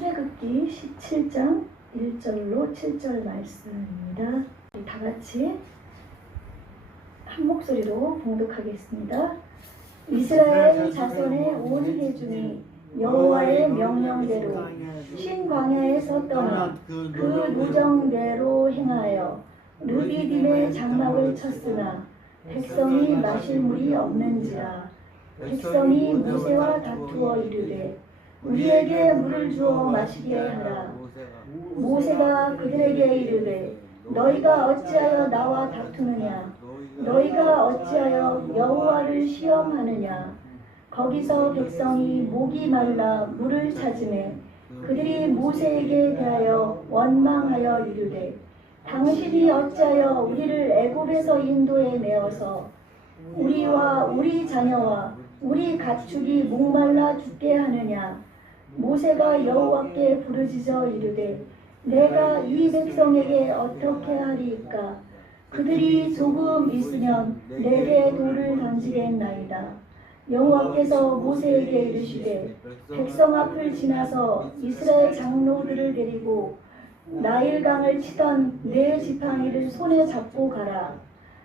출애굽기 17장 1절로 7절 말씀입니다. 다 같이 한 목소리로 봉독하겠습니다. 이스라엘 자손의 온 회중이 여호와의 명령대로 신광야에서 떠나 그 노정대로 행하여 르비딤의 장막을 쳤으나 백성이 마실 물이 없는지라. 백성이 모세와 다투어 이르되 우리에게 물을 주어 마시게 하라. 모세가 그들에게 이르되 너희가 어찌하여 나와 다투느냐? 너희가 어찌하여 여호와를 시험하느냐? 거기서 백성이 목이 말라 물을 찾으매 그들이 모세에게 대하여 원망하여 이르되 당신이 어찌하여 우리를 애굽에서 인도해 내어서 우리와 우리 자녀와 우리 가축이 목말라 죽게 하느냐? 모세가 여호와께 부르짖어 이르되 내가 이 백성에게 어떻게 하리이까? 그들이 조금 있으면 내게 돌을 던지겠나이다. 여호와께서 모세에게 이르시되 백성 앞을 지나서 이스라엘 장로들을 데리고 나일강을 치던 네 지팡이를 손에 잡고 가라.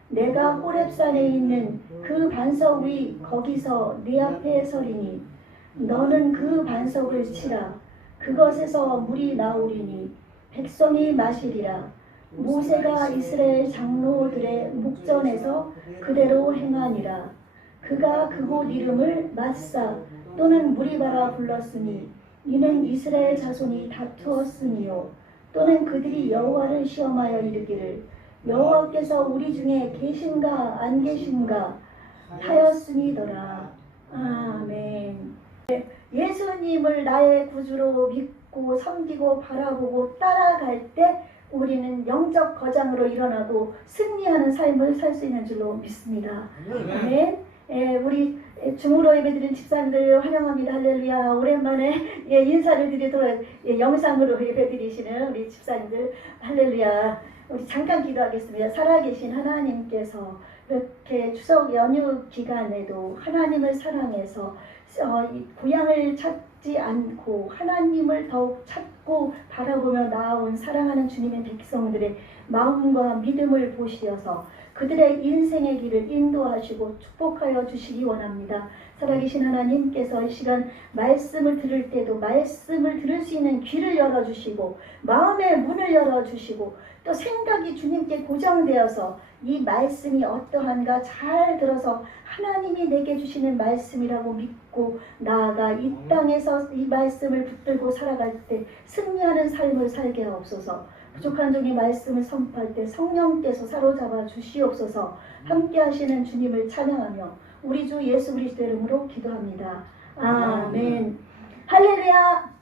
내가 호렙산에 있는 그 반석 위 거기서 네 앞에 서리니 너는 그 반석을 치라. 그것에서 물이 나오리니 백성이 마시리라. 모세가 이스라엘 장로들의 목전에서 그대로 행하니라. 그가 그곳 이름을 마사 또는 무리바라 불렀으니 이는 이스라엘 자손이 다투었으니요. 또는 그들이 여호와를 시험하여 이르기를 여호와께서 우리 중에 계신가 안 계신가 하였으니더라. 아멘. 예수님을 나의 구주로 믿고 섬기고 바라보고 따라갈 때 우리는 영적 거장으로 일어나고 승리하는 삶을 살 수 있는 줄로 믿습니다. 아멘. 우리 중으로 예배드린 집사님들 환영합니다. 할렐루야. 오랜만에 인사를 드리도록 영상으로 예배드리시는 우리 집사님들 할렐루야. 우리 잠깐 기도하겠습니다. 살아계신 하나님께서 이렇게 추석 연휴 기간에도 하나님을 사랑해서 고향을 찾지 않고 하나님을 더욱 찾고 바라보며 나아온 사랑하는 주님의 백성들의 마음과 믿음을 보시어서 그들의 인생의 길을 인도하시고 축복하여 주시기 원합니다. 살아계신 하나님께서 이 시간 말씀을 들을 때도 말씀을 들을 수 있는 귀를 열어주시고 마음의 문을 열어주시고 또 생각이 주님께 고정되어서 이 말씀이 어떠한가 잘 들어서 하나님이 내게 주시는 말씀이라고 믿고 나아가 이 땅에서 이 말씀을 붙들고 살아갈 때 승리하는 삶을 살게 하옵소서. 부족한 종의 말씀을 선포할 때 성령께서 사로잡아 주시옵소서. 함께 하시는 주님을 찬양하며 우리 주 예수 그리스도의 이름으로 기도합니다. 아멘. 할렐루야.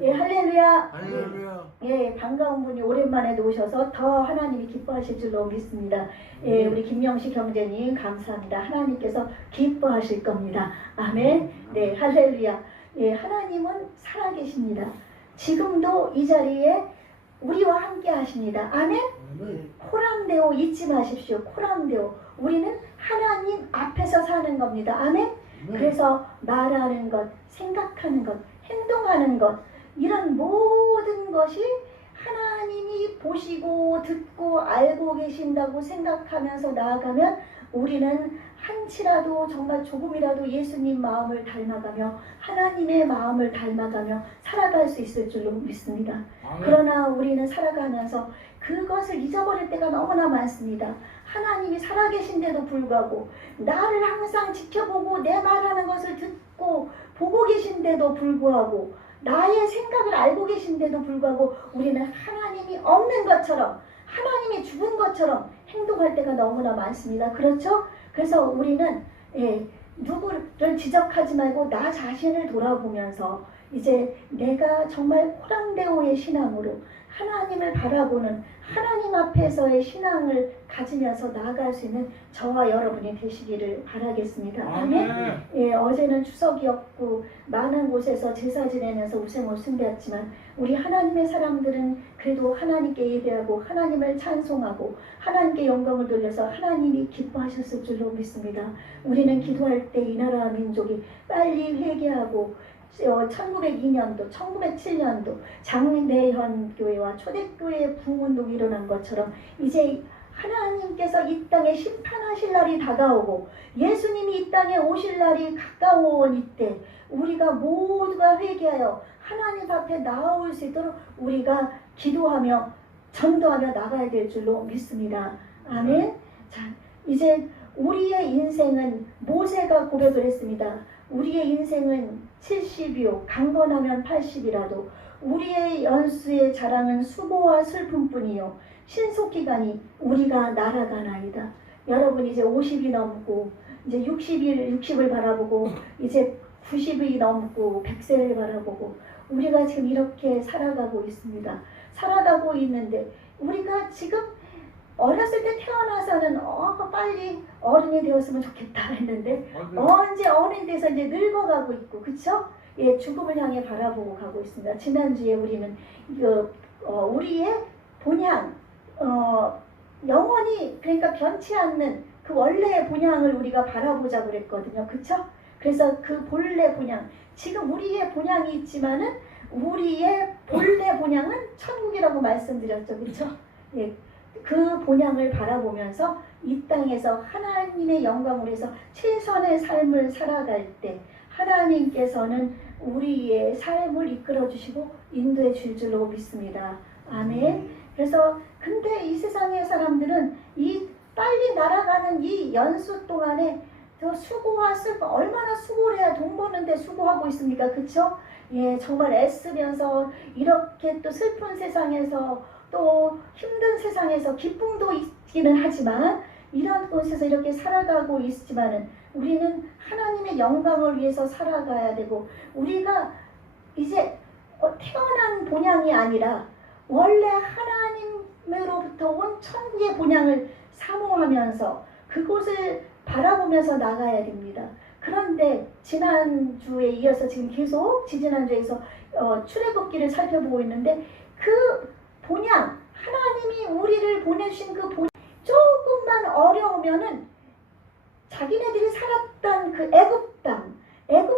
예, 할렐루야. 할렐루야. 예, 반가운 분이 오랜만에 오셔서 더 하나님이 기뻐하실 줄로 믿습니다. 예, 우리 김명식 형제님 감사합니다. 하나님께서 기뻐하실 겁니다. 아멘. 네, 할렐루야. 예, 하나님은 살아계십니다. 지금도 이 자리에 우리와 함께 하십니다. 아멘. 코람데오 잊지 마십시오. 코람데오. 우리는 하나님 앞에서 사는 겁니다. 아멘. 그래서 말하는 것, 생각하는 것, 행동하는 것, 이런 모든 것이 하나님이 보시고 듣고 알고 계신다고 생각하면서 나아가면 우리는 한치라도 정말 조금이라도 예수님 마음을 닮아가며 하나님의 마음을 닮아가며 살아갈 수 있을 줄로 믿습니다. 그러나 우리는 살아가면서 그것을 잊어버릴 때가 너무나 많습니다. 하나님이 살아계신데도 불구하고 나를 항상 지켜보고 내 말하는 것을 듣고 보고 계신데도 불구하고 나의 생각을 알고 계신데도 불구하고 우리는 하나님이 없는 것처럼 하나님이 죽은 것처럼 행동할 때가 너무나 많습니다. 그렇죠? 그래서 우리는 누구를 지적하지 말고 나 자신을 돌아보면서 이제 내가 정말 코람데오의 신앙으로 하나님을 바라보는 하나님 앞에서의 신앙을 가지면서 나아갈 수 있는 저와 여러분이 되시기를 바라겠습니다. 아멘. 예, 어제는 추석이었고 많은 곳에서 제사 지내면서 우생을 숭배했지만 우리 하나님의 사람들은 그래도 하나님께 예배하고 하나님을 찬송하고 하나님께 영광을 돌려서 하나님이 기뻐하셨을 줄로 믿습니다. 우리는 기도할 때 이 나라 민족이 빨리 회개하고 1902년도, 1907년도 장대현 교회와 초대교회 부흥운동이 일어난 것처럼 이제 하나님께서 이 땅에 심판하실 날이 다가오고 예수님이 이 땅에 오실 날이 가까워온 이때 우리가 모두가 회개하여 하나님 앞에 나올 수 있도록 우리가 기도하며 전도하며 나가야 될 줄로 믿습니다. 아멘. 자, 이제 우리의 인생은 모세가 고백을 했습니다. 우리의 인생은 70이요 강건하면 80이라도 우리의 연수의 자랑은 수고와 슬픔뿐이요 신속기간이 우리가 날아가나이다. 여러분 이제 50이 넘고 이제 60을 바라보고 이제 90이 넘고 100세를 바라보고 우리가 지금 이렇게 살아가고 있습니다. 살아가고 있는데 우리가 지금 어렸을 때 태어나서는 빨리 어른이 되었으면 좋겠다 했는데 언제 어른이 돼서 이제 늙어가고 있고 그쵸? 예, 죽음을 향해 바라보고 가고 있습니다. 지난주에 우리는 우리의 본향 영원히 그러니까 변치 않는 그 원래의 본향을 우리가 바라보자 그랬거든요. 그쵸? 그래서 그 본래 본향 지금 우리의 본향이 있지만은 우리의 본래 본향은 천국이라고 말씀드렸죠. 그쵸? 예. 그 본향을 바라보면서 이 땅에서 하나님의 영광을 위해서 최선의 삶을 살아갈 때 하나님께서는 우리의 삶을 이끌어 주시고 인도해 줄 줄로 믿습니다. 아멘. 그래서 근데 이 세상의 사람들은 이 빨리 날아가는 이 연수 동안에 더 수고와 슬픔 얼마나 수고를 해야 돈 버는데 수고하고 있습니까? 그쵸? 예, 정말 애쓰면서 이렇게 또 슬픈 세상에서 또 힘든 세상에서 기쁨도 있기는 하지만 이런 곳에서 이렇게 살아가고 있지만은 우리는 하나님의 영광을 위해서 살아가야 되고 우리가 이제 태어난 본향이 아니라 원래 하나님으로부터 온 천국의 본향을 사모하면서 그곳을 바라보면서 나가야 됩니다. 그런데 지난주에 이어서 지금 계속 지지난주에서 출애굽기를 살펴보고 있는데 그 본향 하나님이 우리를 보내주신 그 본향 조금만 어려우면은 자기네들이 살았던 그 애굽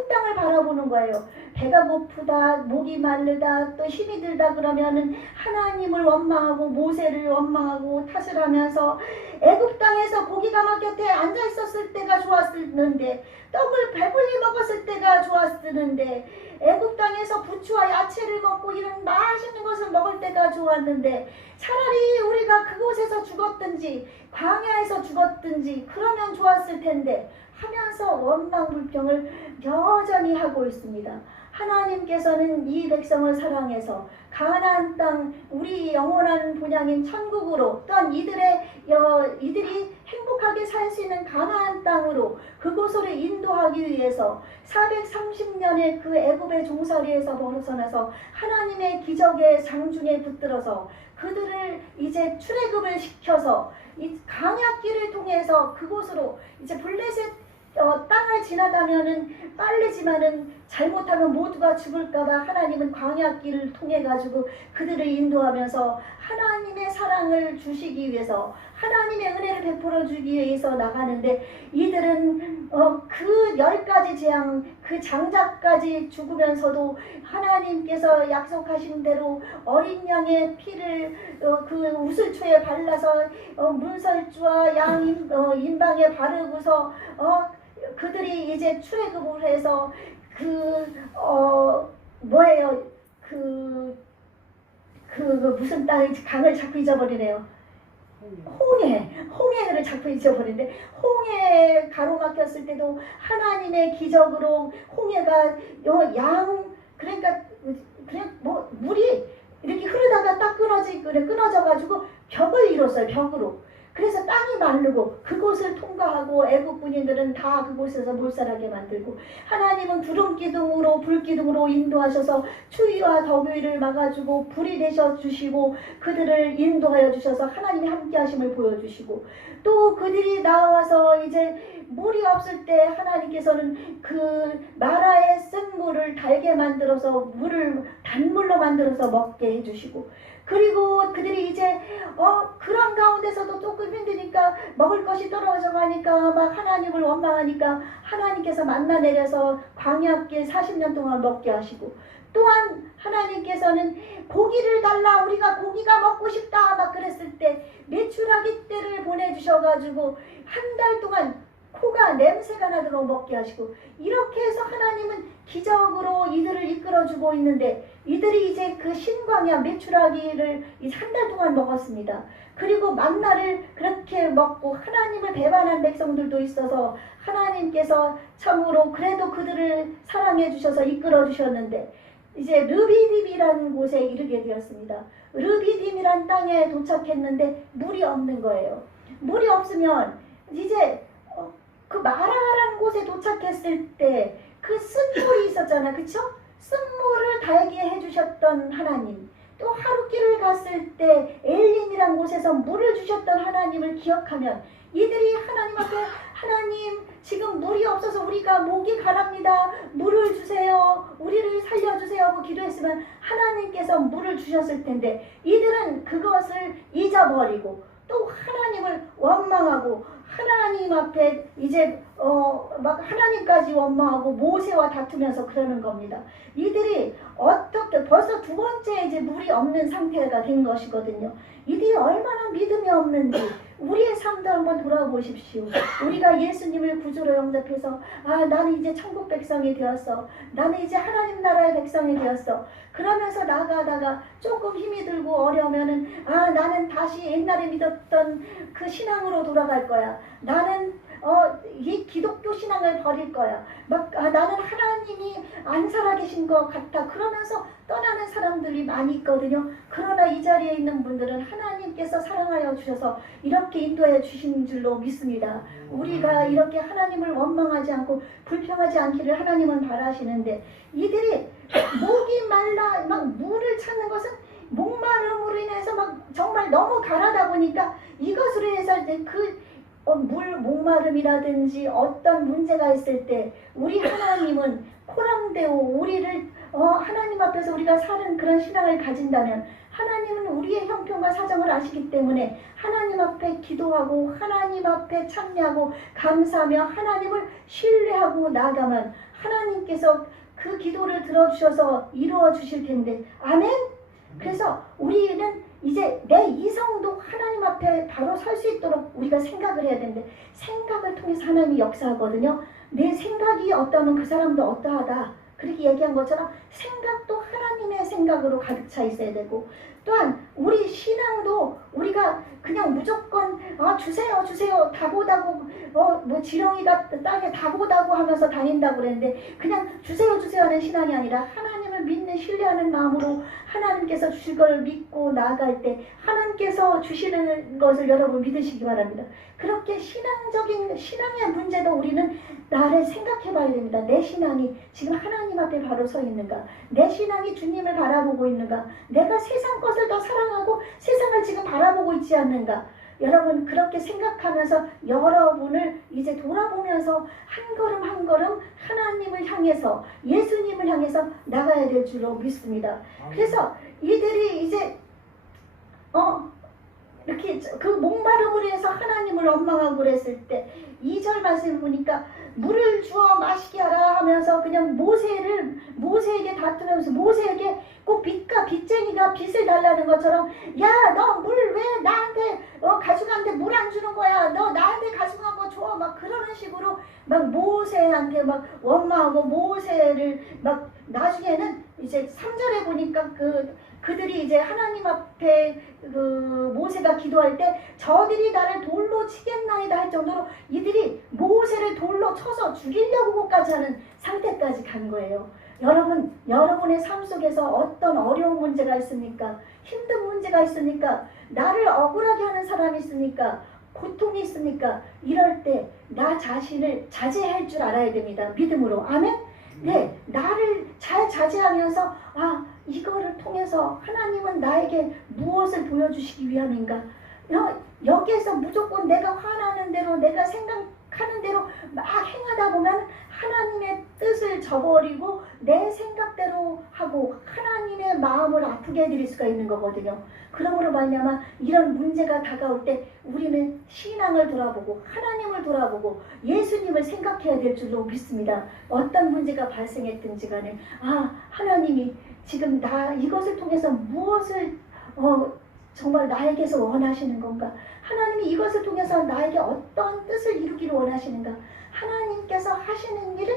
땅을 바라보는 거예요. 배가 고프다, 목이 마르다, 또 힘이 들다 그러면은 하나님을 원망하고 모세를 원망하고 탓을 하면서 애굽 땅에서 고기가 막 곁에 앉아 있었을 때가 좋았었는데 떡을 배불리 먹었을 때가 좋았었는데 애굽 땅에서 부추와 야채를 먹고 이런 맛있는 것을 먹을 때가 좋았는데 차라리 우리가 그곳에서 죽었든지 광야에서 죽었든지 그러면 좋았을 텐데 하면서 원망불평을 여전히 하고 있습니다. 하나님께서는 이 백성을 사랑해서 가나안 땅 우리 영원한 본향인 천국으로 또한 이들이 행복하게 살 수 있는 가나안 땅으로 그곳으로 인도하기 위해서 430년의 그 애굽의 종살이에서 벗어나서 하나님의 기적의 장중에 붙들어서 그들을 이제 출애굽을 시켜서 이 광야길을 통해서 그곳으로 이제 블레셋 땅을 지나가면은 빠르지만은 잘못하면 모두가 죽을까봐 하나님은 광야길을 통해 가지고 그들을 인도하면서 하나님의 사랑을 주시기 위해서 하나님의 은혜를 베풀어 주기 위해서 나가는데 이들은 그 10가지 재앙 그 장자까지 죽으면서도 하나님께서 약속하신 대로 어린 양의 피를 그 우슬초에 발라서 문설주와 양 인방에 바르고서 그들이 이제 출애굽을 해서 무슨 땅 강을 자꾸 잊어버리네요. 홍해를 자꾸 잊어버리는데 홍해 가로막혔을 때도 하나님의 기적으로 홍해가 그러니까 그냥 뭐 물이 이렇게 흐르다가 딱 끊어져 가지고 벽을 이뤘어요. 벽으로. 그래서 땅이 마르고 그곳을 통과하고 애국 군인들은 다 그곳에서 몰살하게 만들고 하나님은 구름기둥으로 불기둥으로 인도하셔서 추위와 더위를 막아주고 불이 되셔 주시고 그들을 인도하여 주셔서 하나님이 함께 하심을 보여주시고 또 그들이 나와서 이제 물이 없을 때 하나님께서는 그 마라의 쓴 물을 달게 만들어서 물을 단물로 만들어서 먹게 해주시고, 그리고 그들이 이제 그런 가운데서도 조금 힘드니까 먹을 것이 떨어져 가니까 막 하나님을 원망하니까 하나님께서 만나 내려서 광야길 40년 동안 먹게 하시고, 또한 하나님께서는 고기를 달라, 우리가 고기가 먹고 싶다 막 그랬을 때 메추라기 떼를 보내주셔가지고 한 달 동안 코가 냄새가 나도록 먹게 하시고, 이렇게 해서 하나님은 기적으로 이들을 이끌어주고 있는데, 이들이 이제 그 신광야 메추라기를 이제 한 달 동안 먹었습니다. 그리고 만나를 그렇게 먹고 하나님을 배반한 백성들도 있어서 하나님께서 참으로 그래도 그들을 사랑해 주셔서 이끌어 주셨는데, 이제 르비딤이라는 곳에 이르게 되었습니다. 르비딤이란 땅에 도착했는데 물이 없는 거예요. 물이 없으면 이제 그 마라라는 곳에 도착했을 때 그 쓴물이 있었잖아요. 그쵸? 쓴물을 달게 해주셨던 하나님, 또 하룻길을 갔을 때 엘림이란 곳에서 물을 주셨던 하나님을 기억하면 이들이 하나님 앞에, 하나님 지금 물이 없어서 우리가 목이 가랍니다, 물을 주세요, 우리를 살려주세요 하고 기도했으면 하나님께서 물을 주셨을 텐데, 이들은 그것을 잊어버리고 또 하나님을 원망하고 하나님 앞에 이제 막 하나님까지 원망하고 모세와 다투면서 그러는 겁니다. 이들이 어떻게 벌써 두 번째 이제 물이 없는 상태가 된 것이거든요. 이들이 얼마나 믿음이 없는지 우리의 삶도 한번 돌아보십시오. 우리가 예수님을 구주로 영접해서 나는 이제 천국 백성이 되었어, 나는 이제 하나님 나라의 백성이 되었어, 그러면서 나가다가 조금 힘이 들고 어려우면은 나는 다시 옛날에 믿었던 그 신앙으로 돌아갈 거야, 나는 이 기독교 신앙을 버릴 거야, 막 나는 하나님이 안 살아계신 것 같아, 그러면서 떠나는 사람들이 많이 있거든요. 그러나 이 자리에 있는 분들은 하나님께서 사랑하여 주셔서 이렇게 인도해 주신 줄로 믿습니다. 우리가 이렇게 하나님을 원망하지 않고 불평하지 않기를 하나님은 바라시는데, 이들이 목이 말라 막 물을 찾는 것은 목마름으로 인해서 막 정말 너무 가라다 보니까 이것으로 해서 이제 목마름이라든지 어떤 문제가 있을 때 우리 하나님은 코랑대오 우리를 하나님 앞에서 우리가 사는 그런 신앙을 가진다면, 하나님은 우리의 형편과 사정을 아시기 때문에 하나님 앞에 기도하고 하나님 앞에 참여하고 감사하며 하나님을 신뢰하고 나아가면 하나님께서 그 기도를 들어주셔서 이루어 주실 텐데, 아멘? 그래서 우리는 이제 내 이성도 하나님 앞에 바로 설 수 있도록 우리가 생각을 해야 되는데, 생각을 통해서 하나님이 역사하거든요. 내 생각이 어떠면 그 사람도 어떠하다, 그렇게 얘기한 것처럼 생각도 하나님의 생각으로 가득 차 있어야 되고, 또한 우리 신앙도 우리가 그냥 무조건 주세요 주세요 다고다고 뭐 지렁이가 땅에 다고다고 하면서 다닌다고 그랬는데, 그냥 주세요 주세요 하는 신앙이 아니라 하나님을 믿는 신뢰하는 마음으로 하나님께서 주실 걸 믿고 나아갈 때 하나님께서 주시는 것을 여러분 믿으시기 바랍니다. 그렇게 신앙의 문제도 우리는 나를 생각해 봐야 됩니다. 내 신앙이 지금 하나님 앞에 바로 서 있는가, 내 신앙이 주님을 바라보고 있는가, 내가 세상 것을 더 사랑하고 세상을 지금 바라보고 있지 않는가. 여러분 그렇게 생각하면서 여러분을 이제 돌아보면서 한 걸음 한 걸음 하나님을 향해서, 예수님을 향해서 나가야 될 줄로 믿습니다. 그래서 이들이 이제 이렇게 그 목마름으로 해서 하나님을 원망하고 그랬을 때 2절 말씀을 보니까 물을 주어 마시게 하라 하면서 그냥 모세에게 다투면서, 모세에게 꼭 빚쟁이가 빚을 달라는 것처럼, 야 너 물 왜 나한테 가져가는데 물 안 주는 거야, 너 나한테 가져간 거 줘, 막 그러는 식으로 막 모세한테 막 원망하고 모세를 막, 나중에는 이제 3절에 보니까 그들이 이제 하나님 앞에 모세가 기도할 때 저들이 나를 돌로 치겠나이다 할 정도로 이들이 모세를 돌로 쳐서 죽이려고까지 하는 상태까지 간 거예요. 여러분, 여러분의 삶 속에서 어떤 어려운 문제가 있습니까? 힘든 문제가 있습니까? 나를 억울하게 하는 사람이 있습니까? 고통이 있습니까? 이럴 때 나 자신을 자제할 줄 알아야 됩니다. 믿음으로. 아멘? 네, 나를 잘 자제하면서 이거를 통해서 하나님은 나에게 무엇을 보여주시기 위함인가? 여기에서 무조건 내가 화나는 대로, 내가 생각하는 생각하는 대로 막 행하다 보면 하나님의 뜻을 저버리고 내 생각대로 하고 하나님의 마음을 아프게 해드릴 수가 있는 거거든요. 그러므로 말미암아 이런 문제가 다가올 때 우리는 신앙을 돌아보고 하나님을 돌아보고 예수님을 생각해야 될 줄로 믿습니다. 어떤 문제가 발생했든지 간에 하나님이 지금 이것을 통해서 무엇을 정말 나에게서 원하시는 건가? 하나님이 이것을 통해서 나에게 어떤 뜻을 이루기를 원하시는가? 하나님께서 하시는 일은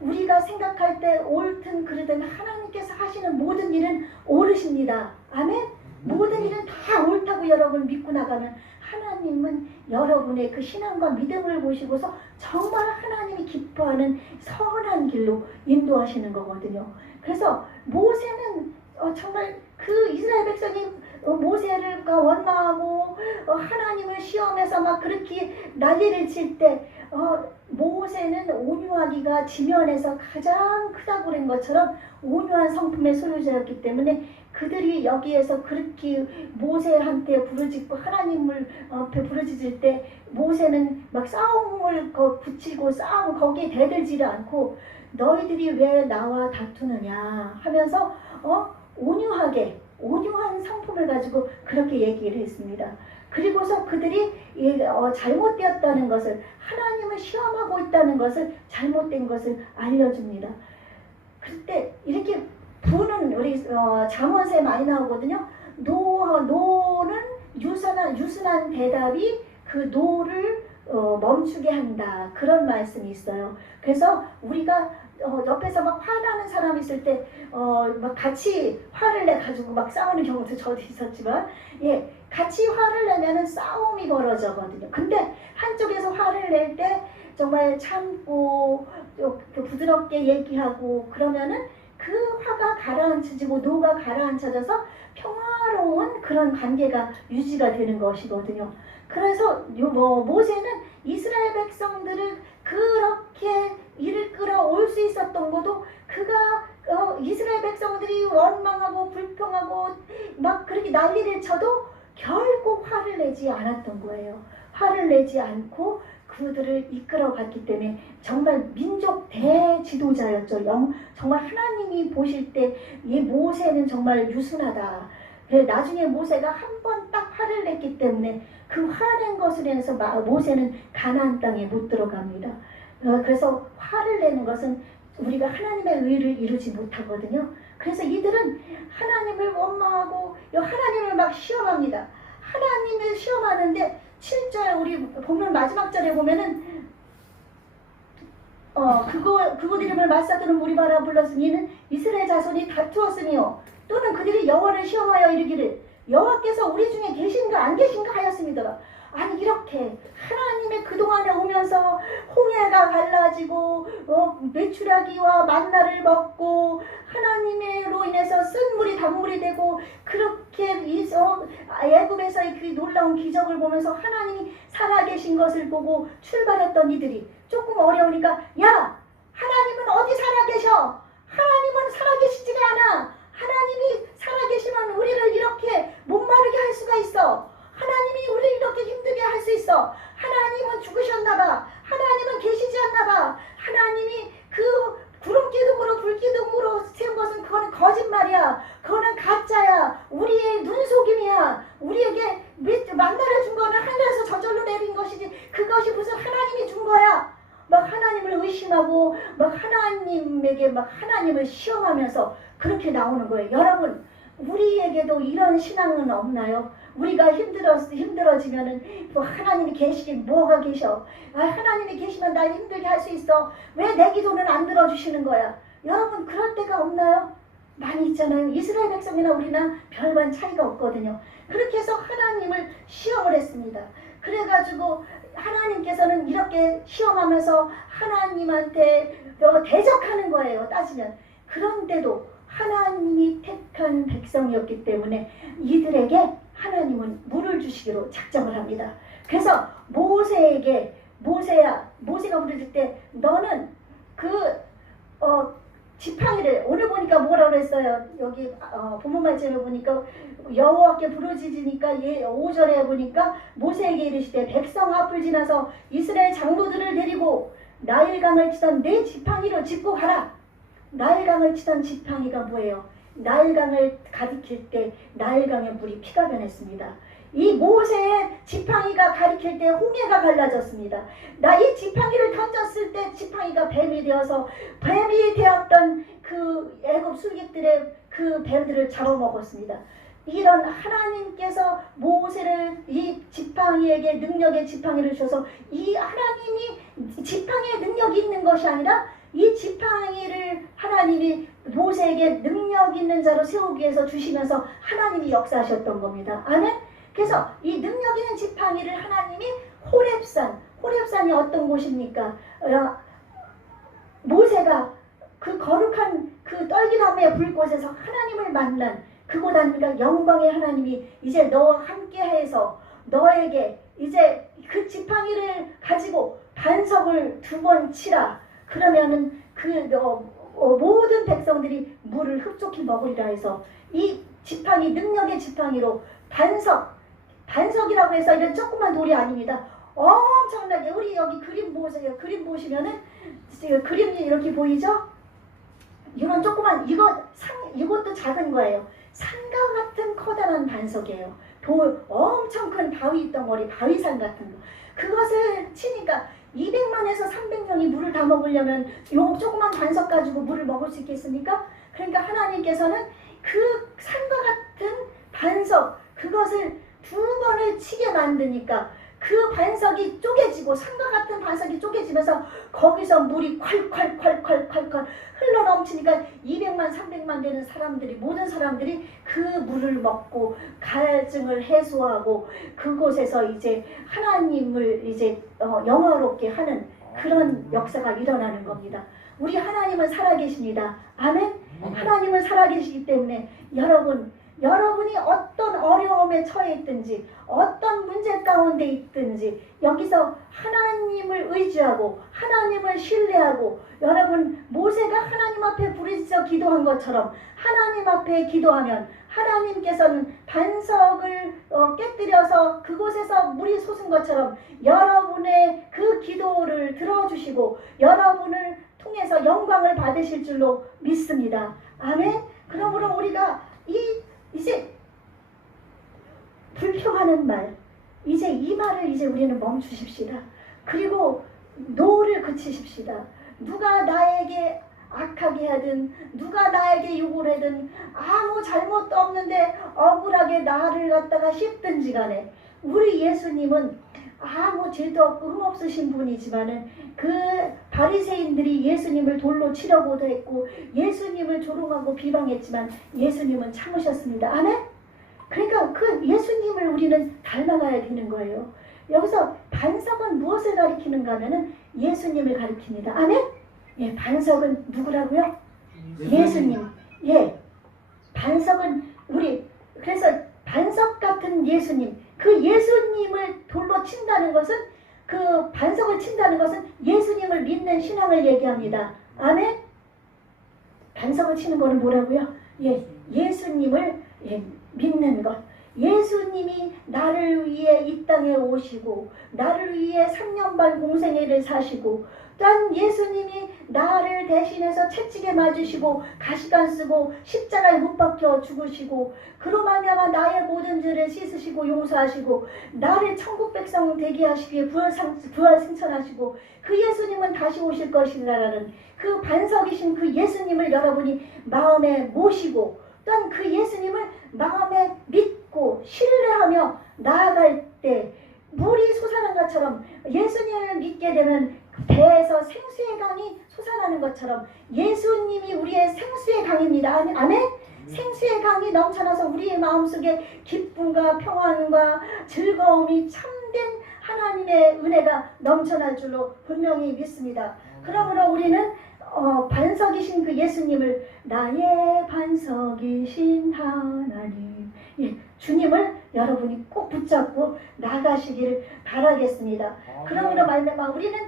우리가 생각할 때 옳든 그르든 하나님께서 하시는 모든 일은 옳으십니다. 아멘? 모든 일은 다 옳다고 여러분 믿고 나가면 하나님은 여러분의 그 신앙과 믿음을 보시고서 정말 하나님이 기뻐하는 선한 길로 인도하시는 거거든요. 그래서 모세는 정말 그 이스라엘 백성이 모세를 원망하고 하나님을 시험해서 막 그렇게 난리를 칠 때 모세는 온유하기가 지면에서 가장 크다고 그런 것처럼 온유한 성품의 소유자였기 때문에 그들이 여기에서 그렇게 모세한테 부르짖고 하나님을 앞에 부르짖을 때 모세는 막 싸움을 붙이고 싸움 거기에 대들지를 않고 너희들이 왜 나와 다투느냐 하면서 온유하게 온유한 성품을 가지고 그렇게 얘기를 했습니다. 그리고서 그들이 잘못되었다는 것을 하나님을 시험하고 있다는 것을 잘못된 것을 알려줍니다. 그때 이렇게 부는 우리 잠언서에 많이 나오거든요. 노는 유순한 대답이 그 노를 멈추게 한다. 그런 말씀이 있어요. 그래서 우리가 옆에서 막 화나는 사람이 있을 때 막 같이 화를 내 가지고 막 싸우는 경우도 저도 있었지만 같이 화를 내면은 싸움이 벌어져거든요. 근데 한쪽에서 화를 낼 때 정말 참고 부드럽게 얘기하고 그러면은 그 화가 가라앉혀지고 노가 가라앉혀져서 평화로운 그런 관계가 유지가 되는 것이거든요. 그래서 모세는 이스라엘 백성들을 그렇게 이를 끌어올 수 있었던 것도 그가 이스라엘 백성들이 원망하고 불평하고 막 그렇게 난리를 쳐도 결국 화를 내지 않았던 거예요. 화를 내지 않고 그들을 이끌어갔기 때문에 정말 민족 대지도자였죠. 정말 하나님이 보실 때 이 모세는 정말 유순하다. 나중에 모세가 한 번 딱 화를 냈기 때문에 그 화낸 것으로 인해서 모세는 가나안 땅에 못 들어갑니다. 그래서 화를 내는 것은 우리가 하나님의 의를 이루지 못하거든요. 그래서 이들은 하나님을 원망하고 하나님을 막 시험합니다. 하나님을 시험하는데 7절 우리 보면 마지막 절에 보면은 그곳 이름을 맞사두는 무리바라 불렀으니 이는 이스라엘 자손이 다투었으며 또는 그들이 여호와를 시험하여 이르기를 여호와께서 우리 중에 계신가 안 계신가 하였습니다. 아니 이렇게 하나님의 그동안에 오면서 홍해가 갈라지고 메추라기와 만나를 먹고 하나님으로 인해서 쓴 물이 단물이 되고 그렇게 애굽에서의 그 놀라운 기적을 보면서 하나님이 살아계신 것을 보고 출발했던 이들이 조금 어려우니까 야 하나님은 어디 살아계셔? 하나님은 살아계시지가 않아. 하나님이 살아계시면 우리를 이렇게 목마르게 할 수가 있어. 하나님이 우리를 이렇게 힘들게 할 수 있어. 하나님은 죽으셨나봐. 하나님은 계시지 않나봐. 하나님이 그 구름기둥으로 불기둥으로 세운 것은 그거는 거짓말이야. 그거는 가짜야. 우리의 눈속임이야. 우리에게 만나를 준 거는 하늘에서 저절로 내린 것이지 그것이 무슨 하나님이 준 거야. 막 하나님을 의심하고 막 하나님에게 막 하나님을 시험하면서 그렇게 나오는 거예요. 여러분 우리에게도 이런 신앙은 없나요? 우리가 힘들어지면은 뭐 하나님이 계시긴 뭐가 계셔? 하나님이 계시면 날 힘들게 할 수 있어. 왜 내 기도는 안 들어주시는 거야? 여러분 그럴 때가 없나요? 많이 있잖아요. 이스라엘 백성이나 우리나 별반 차이가 없거든요. 그렇게 해서 하나님을 시험을 했습니다. 그래가지고 하나님께서는 이렇게 시험하면서 하나님한테 대적하는 거예요. 따지면. 그런데도 하나님이 택한 백성이었기 때문에 이들에게 하나님은 물을 주시기로 작정을 합니다. 그래서 모세가 부르짖을 때 너는 지팡이를 오늘 보니까 뭐라 그랬어요? 여기 본문 말씀에 보니까 여호와께 부르짖으니까 5절에 보니까 모세에게 이르시되 백성 앞을 지나서 이스라엘 장로들을 데리고 나일강을 치던 내 지팡이로 짚고 가라. 나일강을 치던 지팡이가 뭐예요? 나일강을 가리킬 때 나일강의 물이 피가 변했습니다. 이 모세의 지팡이가 가리킬 때 홍해가 갈라졌습니다. 이 지팡이를 던졌을 때 지팡이가 뱀이 되어서 뱀이 되었던 그 애굽 술객들의 그 뱀들을 잡아먹었습니다. 이런 하나님께서 모세를 이 지팡이에게 능력의 지팡이를 주셔서 이 하나님이 지팡이에 능력이 있는 것이 아니라 이 지팡이를 하나님이 모세에게 능력 있는 자로 세우기 위해서 주시면서 하나님이 역사하셨던 겁니다. 아멘? 그래서 이 능력 있는 지팡이를 하나님이 호렙산이 어떤 곳입니까? 모세가 그 거룩한 그 떨기나무의 불꽃에서 하나님을 만난 그곳 아닙니까? 영광의 하나님이 이제 너와 함께해서 너에게 이제 그 지팡이를 가지고 반석을 2번 치라. 그러면은 그 모든 백성들이 물을 흡족히 먹으리라 해서 이 지팡이 능력의 지팡이로 반석이라고 해서 이런 조그만 돌이 아닙니다. 엄청나게 우리 여기 그림 보세요. 그림 보시면은 그림이 이렇게 보이죠? 이런 조그만 이것도 작은 거예요. 산과 같은 커다란 반석이에요. 엄청 큰 바위 덩어리, 바위산 같은 거. 그것을 치니까 200만에서 300명이 물을 다 먹으려면 요 조그만 반석 가지고 물을 먹을 수 있겠습니까? 그러니까 하나님께서는 그 산과 같은 반석 그것을 2번을 치게 만드니까 그 반석이 쪼개지고 산과 같은 반석이 쪼개지면서 거기서 물이 콸콸콸콸콸콸 흘러넘치니까 200만 300만 되는 사람들이 모든 사람들이 그 물을 먹고 갈증을 해소하고 그곳에서 이제 하나님을 이제 영화롭게 하는 그런 역사가 일어나는 겁니다. 우리 하나님은 살아계십니다. 아멘? 하나님은 살아계시기 때문에 여러분이 어떤 어려움에 처해 있든지 어떤 문제 가운데 있든지 여기서 하나님을 의지하고 하나님을 신뢰하고 여러분 모세가 하나님 앞에 부르짖어 기도한 것처럼 하나님 앞에 기도하면 하나님께서는 반석을 깨뜨려서 그곳에서 물이 솟은 것처럼 여러분의 그 기도를 들어주시고 여러분을 통해서 영광을 받으실 줄로 믿습니다. 아멘. 그러므로 우리가 이제 불평하는 말, 이제 이 말을 이제 우리는 멈추십시다. 그리고 노를 그치십시다. 누가 나에게 악하게 하든 누가 나에게 욕을 하든 아무 잘못도 없는데 억울하게 나를 갖다가 씹든지 간에 우리 예수님은 아무 죄도 없고 흠없으신 분이지만은 그 바리새인들이 예수님을 돌로 치려고도 했고 예수님을 조롱하고 비방했지만 예수님은 참으셨습니다. 아멘? 그러니까 그 예수님을 우리는 닮아가야 되는 거예요. 여기서 반석은 무엇을 가리키는가 하면은 예수님을 가리킵니다. 아멘? 예, 반석은 누구라고요? 예수님. 예, 반석은 그래서 반석 같은 예수님, 그 예수님을 돌로 친다는 것은 그 반석을 친다는 것은 예수님을 믿는 신앙을 얘기합니다. 아멘? 반석을 치는 거는 뭐라고요? 예, 예수님을 믿는 것. 예수님이 나를 위해 이 땅에 오시고 나를 위해 3년 반 공생애를 사시고 또 예수님이 나를 대신해서 채찍에 맞으시고 가시관 쓰고 십자가에 못 박혀 죽으시고 그로 말미암아 나의 모든 죄를 씻으시고 용서하시고 나를 천국 백성 되게 하시기 위해 부활 승천하시고 그 예수님은 다시 오실 것이라는 그 반석이신 그 예수님을 여러분이 마음에 모시고 또한 그 예수님을 마음에 믿고 신뢰하며 나아갈 때 물이 솟아난 것처럼 예수님을 믿게 되면 배에서 생수의 강이 솟아나는 것처럼 예수님이 우리의 생수의 강입니다. 아멘? 생수의 강이 넘쳐나서 우리의 마음속에 기쁨과 평안과 즐거움이 참된 하나님의 은혜가 넘쳐날 줄로 분명히 믿습니다. 그러므로 우리는 반석이신 그 예수님을 나의 반석이신 하나님, 예, 주님을 여러분이 꼭 붙잡고 나가시기를 바라겠습니다. 그러므로 말미암아 우리는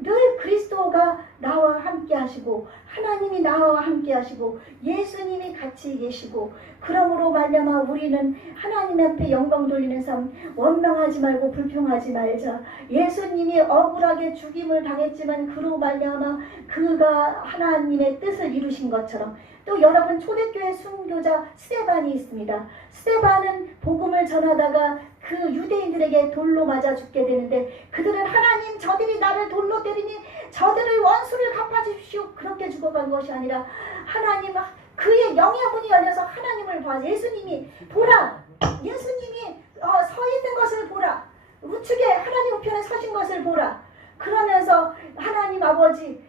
늘 그리스도가 나와 함께 하시고 하나님이 나와 함께 하시고 예수님이 같이 계시고 그러므로 말미암아 우리는 하나님 앞에 영광 돌리는 삶 원망하지 말고 불평하지 말자. 예수님이 억울하게 죽임을 당했지만 그로 말미암아 그가 하나님의 뜻을 이루신 것처럼 또 여러분 초대교회 순교자 스데반이 있습니다. 스데반은 복음을 전하다가 그 유대인들에게 돌로 맞아 죽게 되는데 그들은 하나님 저들이 나를 돌로 때리니 저들의 원수를 갚아주십시오 그렇게 죽어간 것이 아니라 하나님 그의 영의 문이 열려서 하나님을 봐. 예수님이 보라 예수님이 서 있는 것을 보라 우측에 하나님 우편에 서신 것을 보라 그러면서 하나님 아버지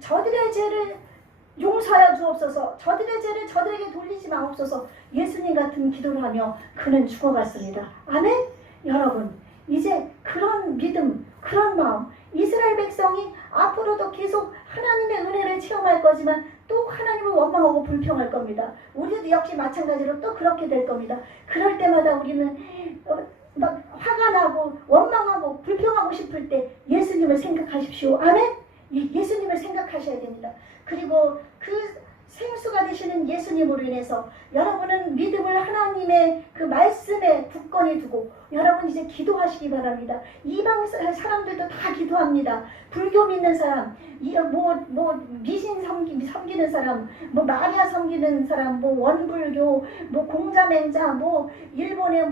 저들의 죄를 용서하여 주옵소서 저들의 죄를 저들에게 돌리지 마옵소서 예수님 같은 기도를 하며 그는 죽어갔습니다. 아멘? 여러분 이제 그런 믿음 그런 마음 이스라엘 백성이 앞으로도 계속 하나님의 은혜를 체험할 거지만 또 하나님을 원망하고 불평할 겁니다. 우리도 역시 마찬가지로 또 그렇게 될 겁니다. 그럴 때마다 우리는 막 화가 나고 원망하고 불평하고 싶을 때 예수님을 생각하십시오. 아멘? 예수님을 생각하셔야 됩니다. 그리고 그 생수가 되시는 예수님으로 인해서 여러분은 믿음을 하나님의 그 말씀에 굳건히 두고 여러분 이제 기도하시기 바랍니다. 이방 사람들도 다 기도합니다. 불교 믿는 사람, 미신 섬기는 사람, 마리아 섬기는 사람, 원불교, 공자맹자, 일본의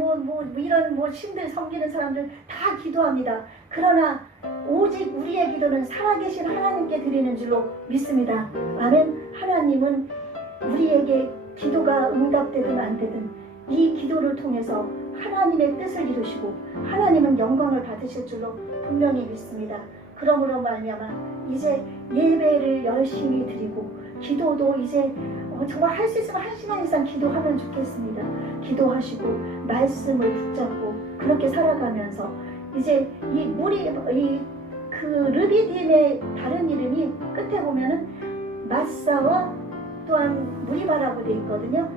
이런 신들 섬기는 사람들 다 기도합니다. 그러나 오직 우리의 기도는 살아계신 하나님께 드리는 줄로 믿습니다. 아멘. 하나님은 우리에게 기도가 응답되든 안 되든 이 기도를 통해서 하나님의 뜻을 이루시고 하나님은 영광을 받으실 줄로 분명히 믿습니다. 그러므로 말미암아 이제 예배를 열심히 드리고 기도도 이제 정말 할 수 있으면 1시간 이상 기도하면 좋겠습니다. 기도하시고 말씀을 붙잡고 그렇게 살아가면서 이제 그 르비딤의 다른 이름이 끝에 보면은 마사와 또한 무리바라고 되어 있거든요.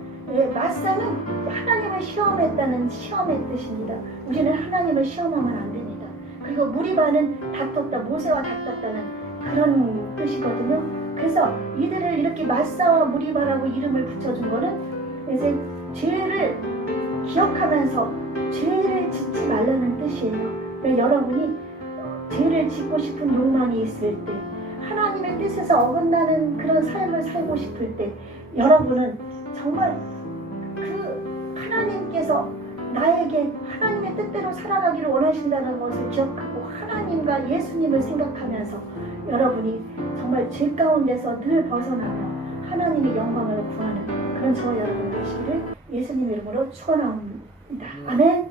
마사는 하나님을 시험했다는 시험의 뜻입니다. 우리는 하나님을 시험하면 안 됩니다. 그리고 무리바는 다퉜다, 모세와 다퉜다는 그런 뜻이거든요. 그래서 이들을 이렇게 마사와 무리바라고 이름을 붙여준 거는 이제 죄를 기억하면서 죄를 짓지 말라는 뜻이에요. 여러분이 죄를 짓고 싶은 욕망이 있을 때 하나님의 뜻에서 어긋나는 그런 삶을 살고 싶을 때 여러분은 정말 그 하나님께서 나에게 하나님의 뜻대로 살아가기를 원하신다는 것을 기억하고 하나님과 예수님을 생각하면서 여러분이 정말 죄 가운데서 늘 벗어나며 하나님의 영광을 구하는 그런 저와 여러분 되시기를 예수님 이름으로 축원합니다. 아멘.